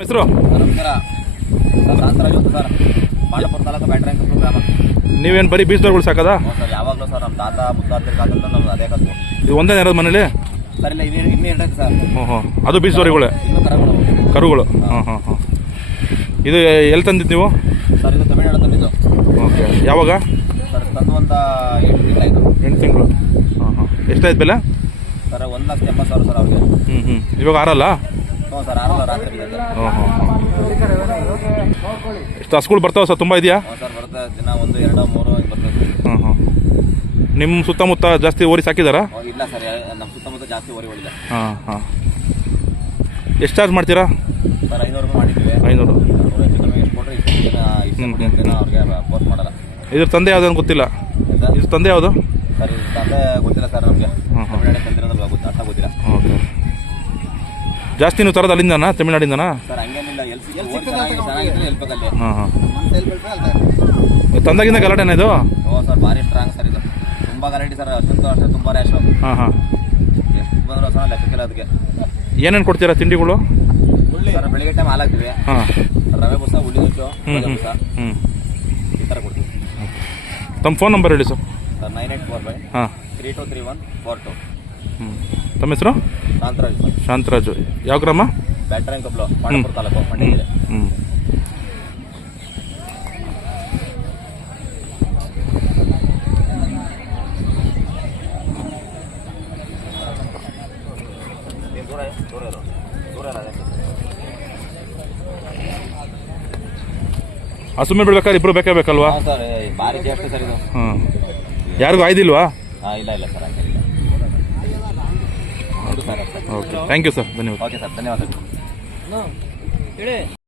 ಹೆಸರು ನಮಸ್ಕಾರ ಸರ್, ಶಾಂತರಾಜು ಅಂತ ಸರ್. ಪಾಂಡವಪುರ ತಾಲೂಕು ಬ್ಯಾಟ್ರಿ ಗ್ರಾಮ. ನೀವೇನು ಬರೀ ಬೀಜದವ್ರುಗಳು ಸಾಕದಾ? ಹ್ಞೂ ಸರ್, ಯಾವಾಗಲೂ ಸರ್ ನಮ್ಮ ತಾತ ಮುತ್ತಾತರ ಕಾಲದಿಂದ ನಮ್ದು ಅದೇ ಕಸು. ಇದು ಒಂದೇ ಇರೋದು ಮನೇಲಿ? ಸರ್ ಇಲ್ಲ, ಇನ್ನೂ ಎರಡೈತೆ ಸರ್. ಹ್ಞೂ ಅದು ಬೀಜದವ್ರುಗಳೇ ಇನ್ನೂ ಕರುಗಳು. ಕರುಗಳು? ಹಾಂ ಹಾಂ ಹಾಂ. ಇದು ಎಲ್ಲಿ ತಂದಿದ್ದು ನೀವು? ಸರ್ ಇದು ತಮಿಳ್ನಾಡು ತಂದಿದ್ದು. ಓಕೆ. ಯಾವಾಗ? ಸರ್ ತಂದು ಒಂದು 8 ತಿಂಗಳಾಯಿತು. 8 ತಿಂಗಳು. ಹಾಂ ಹಾಂ. ಎಷ್ಟಾಯ್ತು ಬೆಲೆ? ಸರ್ 1,80,000 ಸರ್ ಅವ್ರಿಗೆ. ಇವಾಗ ಆರಲ್ಲ? ಹ್ಞೂ ಸರ್, ಆರಲ್ಲ, ರಾತ್ರಿ ಬಿದ್ದಿದೆ ಸರ್. ಹಾಂ ಹಾಂ ಹಾಂ. ಎಷ್ಟು ಹಸುಗಳು ಬರ್ತಾವೆ ಸರ್? ತುಂಬ ಇದೆಯಾ? ಹ್ಞೂ ಸರ್, ಬರುತ್ತೆ ದಿನ 1, 2, 3 ಹಿಂಗೆ ಬರ್ತದೆ. ಹಾಂ ಹಾಂ. ನಿಮ್ಮ ಸುತ್ತಮುತ್ತ ಜಾಸ್ತಿ ಓರಿ ಸಾಕಿದಾರಾ? ಇಲ್ಲ ಸರ್, ನಮ್ಮ ಸುತ್ತಮುತ್ತ ಜಾಸ್ತಿ ಓರಿಗಳಿದೆ. ಹಾಂ ಹಾಂ. ಎಷ್ಟು ಚಾರ್ಜ್ ಮಾಡ್ತೀರಾ? ಸರ್ 500 ರೂಪಾಯಿ ಮಾಡಿದ್ವಿ. 500. ಹೆಚ್ಚು ಕಮ್ಮಿ ಎಷ್ಟು ಕೊಟ್ಟರೆ ಇಷ್ಟು ಅವ್ರಿಗೆ ಪೋಸ್ಟ್ ಮಾಡಲ್ಲ. ಇದ್ರ ತಂದೆ ಯಾವ್ದು ಅಂತ ಗೊತ್ತಿಲ್ಲ. ಇದ್ರ ತಂದೆ ಯಾವುದು? ಸರ್ ಇದು ತಂದೆ ಗೊತ್ತಿಲ್ಲ ಸರ್ ನಮಗೆ. ತಮಿಳ್ನಾಡು ತಂದಿರೋದು ಗೊತ್ತಿಲ್ಲ, ಅರ್ಥ ಗೊತ್ತಿಲ್ಲ. ಓಕೆ. ಜಾಸ್ತಿ ನೀವು ತರೋದು ಅಲ್ಲಿಂದನಾ, ತಮಿಳ್ನಾಡಿಂದನಾ? ಸರ್ ಹಂಗೇನಿಲ್ಲ, ಚೆನ್ನಾಗಿದ್ರೆ ಹೇಳ್ಬೇಕಲ್ಲಿ. ಹಾಂ ಹಾಂ. ತಂದಾಗಿಂದ ಗಲಾಟೆನ ಇದು? ಓ ಸರ್, ಭಾರಿ ಸ್ಟ್ರಾಂಗ್ ಸರ್ ಇದು. ತುಂಬ ಗಲಾಟೆ ಸರ್, ಅಷ್ಟೊಂದು ತುಂಬ ರ್ಯಾಶ್. ಹಾಂ ಹಾಂ. ಎಷ್ಟು ಬಂದರೂ ಸಹ ಲೆಕ್ಕಕ್ಕಿಲ್ಲ ಅದಕ್ಕೆ. ಏನೇನು ಕೊಡ್ತೀರಾ ತಿಂಡಿಗಳು? ಸರ್ ಬೆಳಿಗ್ಗೆ ಟೈಮ್ ಹಾಲು ಹಾಕ್ತೀವಿ. ಹಾಂ. ರವೆ ಬುಸ, ಉಳ್ಳಿ ನುಚ್ಚು, ಬುಸ ಹ್ಞೂ. ಈ ಥರ ಕೊಡ್ತೀವಿ. ತಮ್ಮ ಫೋನ್ ನಂಬರ್ ಹೇಳಿ ಸರ್. ಸರ್ 9845 ಹಾಂ 323142. ಹ್ಞೂ. ತಮ್ಮ ಹೆಸರು? ಶಾಂತರಾಜು ಸರ್. ಶಾಂತರಾಜು. ಯಾವ ಗ್ರಾಮ? ಬ್ಯಾಟ್ರಿ ಕಬ್ಲು, ಪಾಂಡವಪುರ ತಾಲೂಕು, ಮಂಡ್ಯ ಜಿಲ್ಲೆ. ಹ್ಞೂ. ಹಸುಮೆ ಬಿಡ್ಬೇಕಾದ್ರೆ ಇಬ್ಬರು ಬೇಕೇ ಬೇಕಲ್ವಾ? ಹಾಂ ಸರ್, ಭಾರಿ ಜಾಸ್ತಿ ಸರ್ ಇದು. ಹಾಂ. ಯಾರಿಗೂ ಆಯ್ದಿಲ್ವಾ? ಹಾಂ ಇಲ್ಲ ಸರ್, ಹಂಗೇನಿಲ್ಲ. ಹೌದು sir. Okay, thank you sir, ಧನ್ಯವಾದ. ಓಕೆ ಸರ್, ಧನ್ಯವಾದಗಳು.